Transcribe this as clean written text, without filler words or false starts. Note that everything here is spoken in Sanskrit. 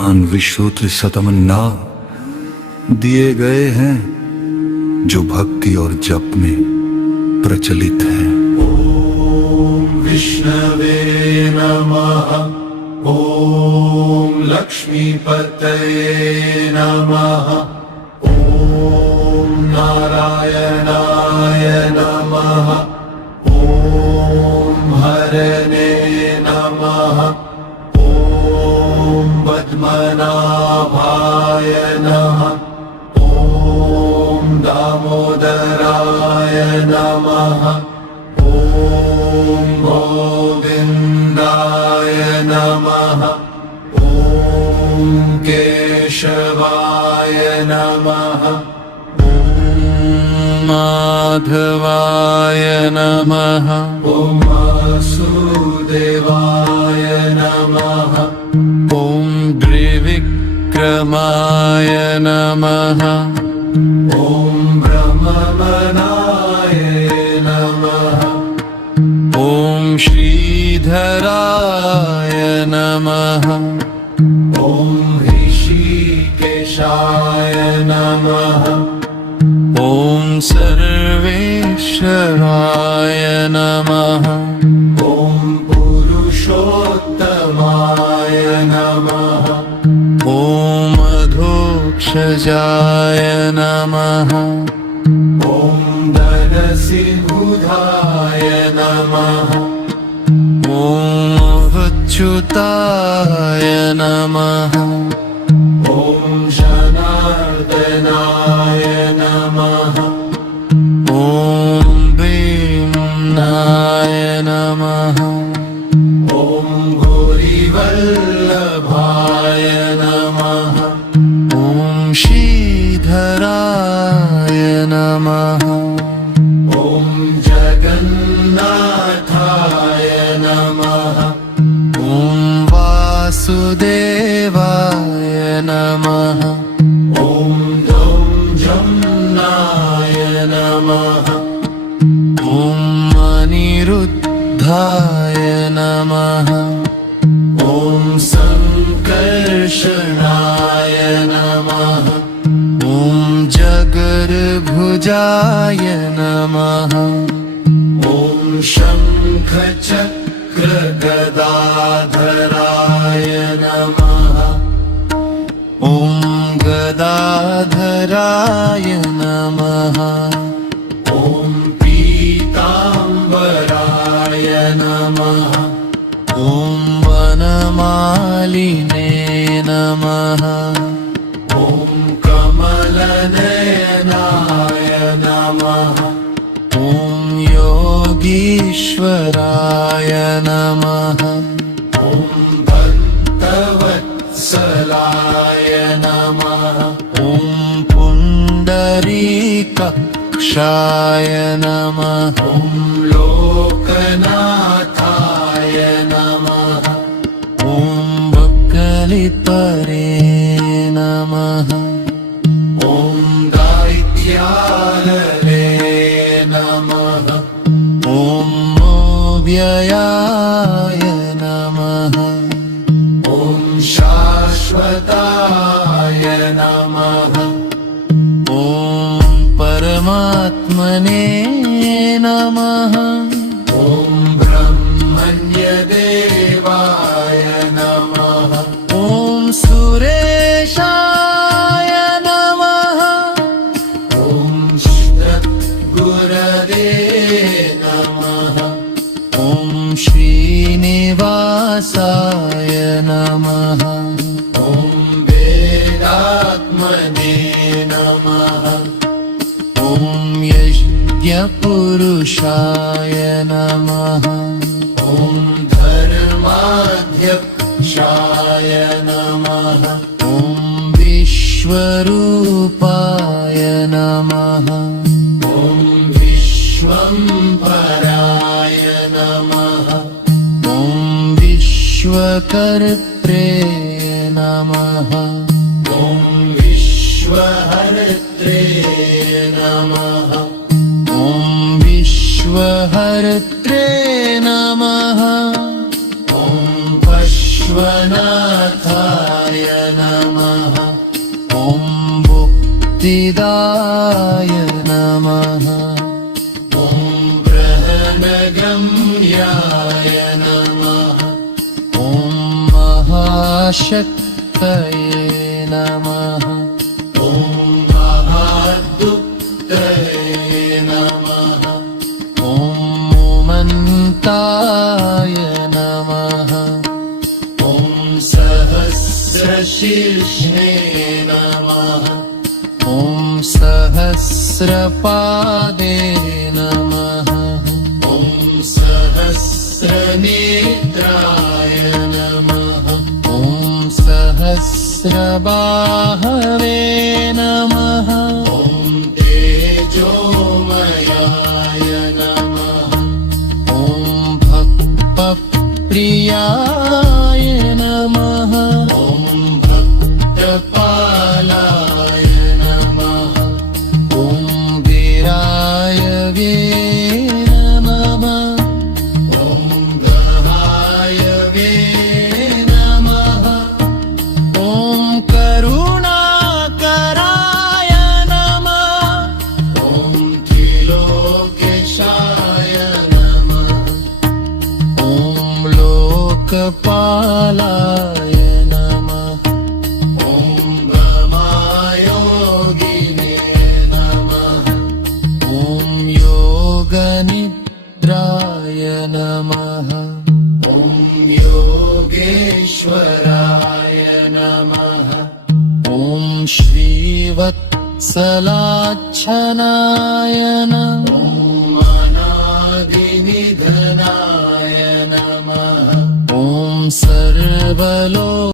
भगवान विश्वोत्र शतमन्ना दिए गए हैं जो भक्ति और जप में प्रचलित है। ओम विष्णवे नमः। ओम लक्ष्मीपतये नमः। ओम नारायणाय नमः। ओम हरणे नमः। ओम पद्मनाभाय नमः। ओम दामोदराय नमः। ओम गोविन्दाय नमः। ओम केशवाय नमः। माधवाय नमः। ओम वासुदेवाय नमः। ॐ त्रिविक्रमाय नमः। ओम ब्रह्ममनाय नमः। ॐ श्रीधराय नमः। ओम ऋषिकेशाय नमः। ॐ सर्वेश्वराय नमः। ओम पुरुषोत्तमाय नमः। ॐ अधोक्षजाय नमः। ओम धनसिंहुधाय नमः। ॐ अच्युताय नमः। ओम जनार्दनाय नमः। ॐ भीम्नाय नमः। ओम गौरीवल्लभाय नमः। ॐ श्रीधराय नमः। ओम जगन्नाथाय नमः। ॐ वासुदेवाय नमः। ओम दौं जम्नाय नमः। ॐ अनिरुद्धाय नमः। ओम संकर्षणाय नमः। ॐ जगर्भुजाय नमः। ओम शङ्खचक्रगदाधराय नमः। ॐ गदाधराय नमः। ओम पीताम्बराय नमः। ॐ वनमालिने नमः। ओम कमलनयनाय नमः। ॐ योगीश्वराय नमः। ओम भक्तवत्सलाय नमः। ॐ पुण्डरीकक्षाय नमः। ओम लोकनाथाय नमः। ॐ बक्कलिपरे नमः। ओम दैत्यालये नमः। ॐ मोव्ययाय नमः। ओम शाश्वताय नमः। ॐ परमात्मने नमः। ओम ब्रह्मण्यदेवाय नमः। ॐ सुरेशाय नमः। ओम श्रीगुरवे नमः। ॐ श्रीनिवासाय नमः। ओम वेदात्मने नमः। ॐ यज्ञपुरुषाय नमः। ओम धर्माध्यक्षाय नमः। ॐ विश्वरूपाय नमः। ओम विश्वम्भराय नमः। ॐ विश्वकर्त्रे नमः। ओम विश्वहर्त्रे नमः। ॐ विश्वहर्त्रे नमः। ओम पश्वनाथाय नमः ॐ मुक्तिदाय नमः ॐ ग्रहणगम्याय नमः ॐ महाशक्तये नमः ॐ महादुक्तये नमः ॐ मोमन्ताय नमः ॐ सहस्रशीर्षे नमः ॐ सहस्रपादे नमः ॐ सहस्रनेत्राय नमः ॐ सहस्रबाहवे नमः ॐ तेजोमयाय नमः ॐ भक्तप्रियाय नमः ॐ भक्तपालाय नमः ॐ वीराय वे नमः ॐ गहाय वे नमः ॐ करुणाकराय नमः ॐ त्रिलोकेशाय नमः ॐ लोकपालाय नमः ॐ ब्रह्मयोगिने नमः ॐ योगनिद्राय नमः ॐ योगेश्वराय नमः ॐ श्रीवत्सलाच्छनाय नमः ॐ अनादिनिधनाय नमः ॐ सर्वलो